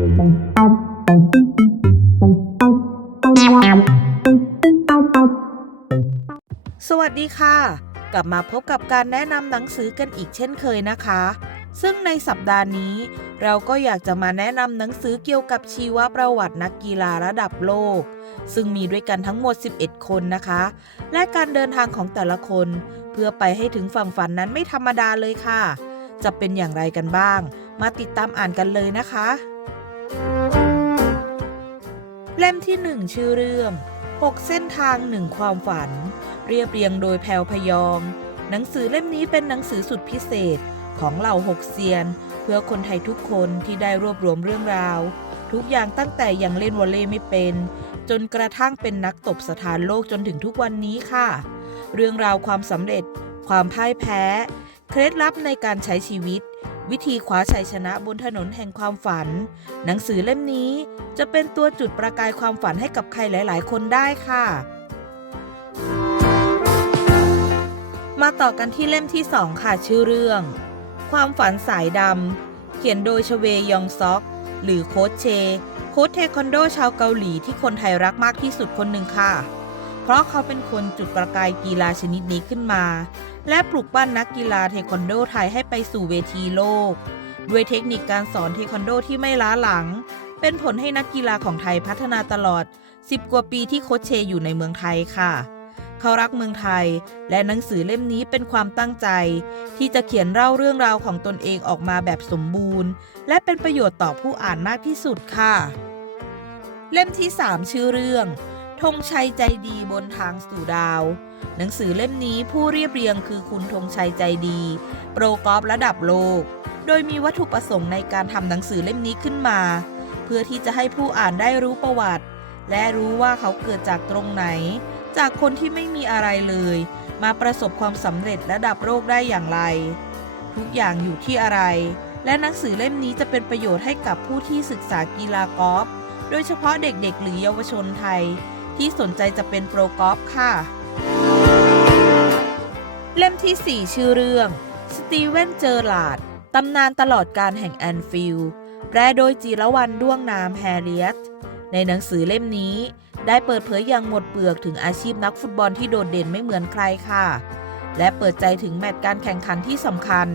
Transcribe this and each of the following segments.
สวัสดีค่ะ กลับมาพบกับการแนะนำหนังสือกันอีกเช่นเคยนะคะ ซึ่งในสัปดาห์นี้ เราก็อยากจะมาแนะนำหนังสือเกี่ยวกับชีวประวัตินักกีฬาระดับโลก ซึ่งมีด้วยกันทั้งหมด 11 คนนะคะ และการเดินทางของแต่ละคน เพื่อไปให้ถึงฝั่งฝันนั้นไม่ธรรมดาเลยค่ะ จะเป็นอย่างไรกันบ้าง มาติดตามอ่านกันเลยนะคะ เล่มที่1ชื่อเรื่อง6เส้นทางหนึ่งความฝัน เรียบเรียงโดยแพลวพยอมหนังสือเล่มนี้เป็นหนังสือสุดพิเศษของเหล่าหกเซียน เพื่อคนไทยทุกคนที่ได้รวบรวมเรื่องราว ทุกอย่างตั้งแต่ยังเล่นวอลเลย์ไม่เป็น จนกระทั่งเป็นนักตบสถานโลกจนถึงทุกวันนี้ค่ะ เรื่องราวความสำเร็จ ความพ่ายแพ้ เคล็ดลับในการใช้ชีวิต วิธีคว้าชัยชนะบนถนนแห่งความฝัน หนังสือเล่มนี้จะเป็นตัวจุดประกายความฝันให้กับใครหลาย ๆ คนได้ค่ะ มาต่อกันที่เล่มที่2ค่ะชื่อเรื่อง ความฝันสายดำเขียนโดยชเวยองซอก หรือโค้ชเช โค้ชเทควันโดชาวเกาหลีที่คนไทยรักมากที่สุดคนหนึ่งค่ะ เพราะเขาเป็นคนจุดประกายกีฬาชนิดนี้ขึ้นมา และปลุกปั้นนักกีฬาเทควันโดไทยให้ไปสู่เวทีโลก ด้วยเทคนิคการสอนเทควันโดที่ไม่ล้าหลัง เป็นผลให้นักกีฬาของไทยพัฒนาตลอด 10 กว่าปีที่โคชเชอยู่ในเมืองไทยค่ะเขารักเมืองไทย และหนังสือเล่มนี้เป็นความตั้งใจ ที่จะเขียนเล่าเรื่องราวของตนเองออกมาแบบสมบูรณ์ และเป็นประโยชน์ต่อผู้อ่านมากที่สุดค่ะ เล่มที่ 3 ชื่อเรื่อง ธงชัยใจดีบนทางสู่ดาว หนังสือเล่มนี้ผู้เรียบเรียงคือคุณธงชัยใจดี โปรกอล์ฟระดับโลก โดยมีวัตถุประสงค์ในการทำหนังสือเล่มนี้ขึ้นมา เพื่อที่จะให้ผู้อ่านได้รู้ประวัติ และรู้ว่าเขาเกิดจากตรงไหน จากคนที่ไม่มีอะไรเลย มาประสบความสำเร็จระดับโลกได้อย่างไร ทุกอย่างอยู่ที่อะไร และหนังสือเล่มนี้จะเป็นประโยชน์ให้กับผู้ที่ศึกษากีฬากอล์ฟโดยเฉพาะเด็กๆ หรือเยาวชนไทย ที่สนใจจะเป็นโปรกอล์ฟค่ะ เล่มที่ 4 ชื่อเรื่อง สตีเวนเจอร์ลาดตำนานตลอดการแห่งแอนฟิลด์แปลโดยจีรวันด้วงนามแฮร์เรียตในหนังสือเล่มนี้ ได้เปิดเผยอย่างหมดเปลือกถึงอาชีพนักฟุตบอลที่โดดเด่นไม่เหมือนใครค่ะ และเปิดใจถึงแมตช์การแข่งขันที่สำคัญ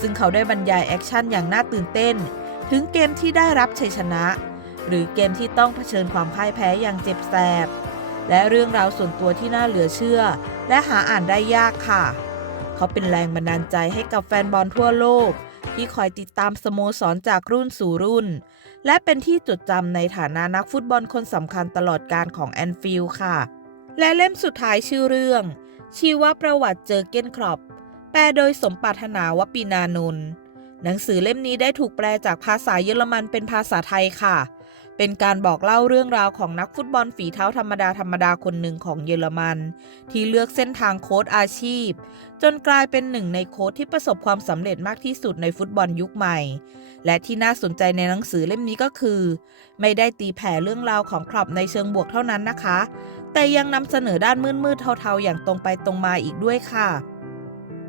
ซึ่งเขาได้บรรยายแอคชั่นอย่างน่าตื่นเต้น ถึงเกมที่ได้รับชัยชนะ หรือเกมที่ต้องเผชิญความพ่ายแพ้อย่างเจ็บแสบ และเรื่องราวส่วนตัวที่น่าเหลือเชื่อ และหาอ่านได้ยากค่ะ เขาเป็นแรงบันดาลใจให้กับแฟนบอลทั่วโลก ที่คอยติดตามสโมสรจากรุ่นสู่รุ่น และเป็นที่จดจำในฐานะนักฟุตบอลคนสำคัญตลอดการของแอนฟิลด์ค่ะ และเล่มสุดท้ายชื่อเรื่อง ชีวประวัติเจอเกนครอปแปลโดยสมปรารถนาวปีนานนท์หนังสือเล่มนี้ได้ถูกแปลจากภาษาเยอรมันเป็นภาษาไทยค่ะ เป็นการบอกเล่าเรื่องราวของนักฟุตบอลฝีเท้าธรรมดาธรรมดาคนหนึ่งของเยอรมัน ที่เลือกเส้นทางโค้ชอาชีพ จนกลายเป็นหนึ่งในโค้ชที่ประสบความสำเร็จมากที่สุดในฟุตบอลยุคใหม่ และที่น่าสนใจในหนังสือเล่มนี้ก็คือ ไม่ได้ตีแผ่เรื่องราวของคลับในเชิงบวกเท่านั้นนะคะ แต่ยังนำเสนอด้านมืดๆเทาๆอย่างตรงไปตรงมาอีกด้วยค่ะ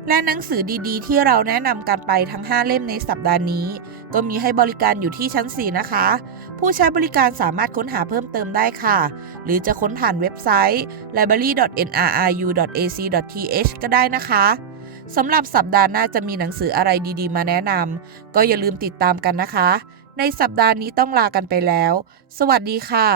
และหนังสือดีๆ ที่เราแนะนำกันไปทั้ง 5 เล่มในสัปดาห์นี้ ก็มีให้บริการอยู่ที่ชั้น 4 นะคะ ผู้ใช้บริการสามารถค้นหาเพิ่มเติมได้ค่ะ หรือจะค้นผ่านเว็บไซต์ library.nrru.ac.th ก็ได้นะคะสำหรับสัปดาห์หน้าจะมีหนังสืออะไรดีๆ มาแนะนำก็อย่าลืมติดตามกันนะคะ ในสัปดาห์นี้ต้องลากันไปแล้ว สวัสดีค่ะ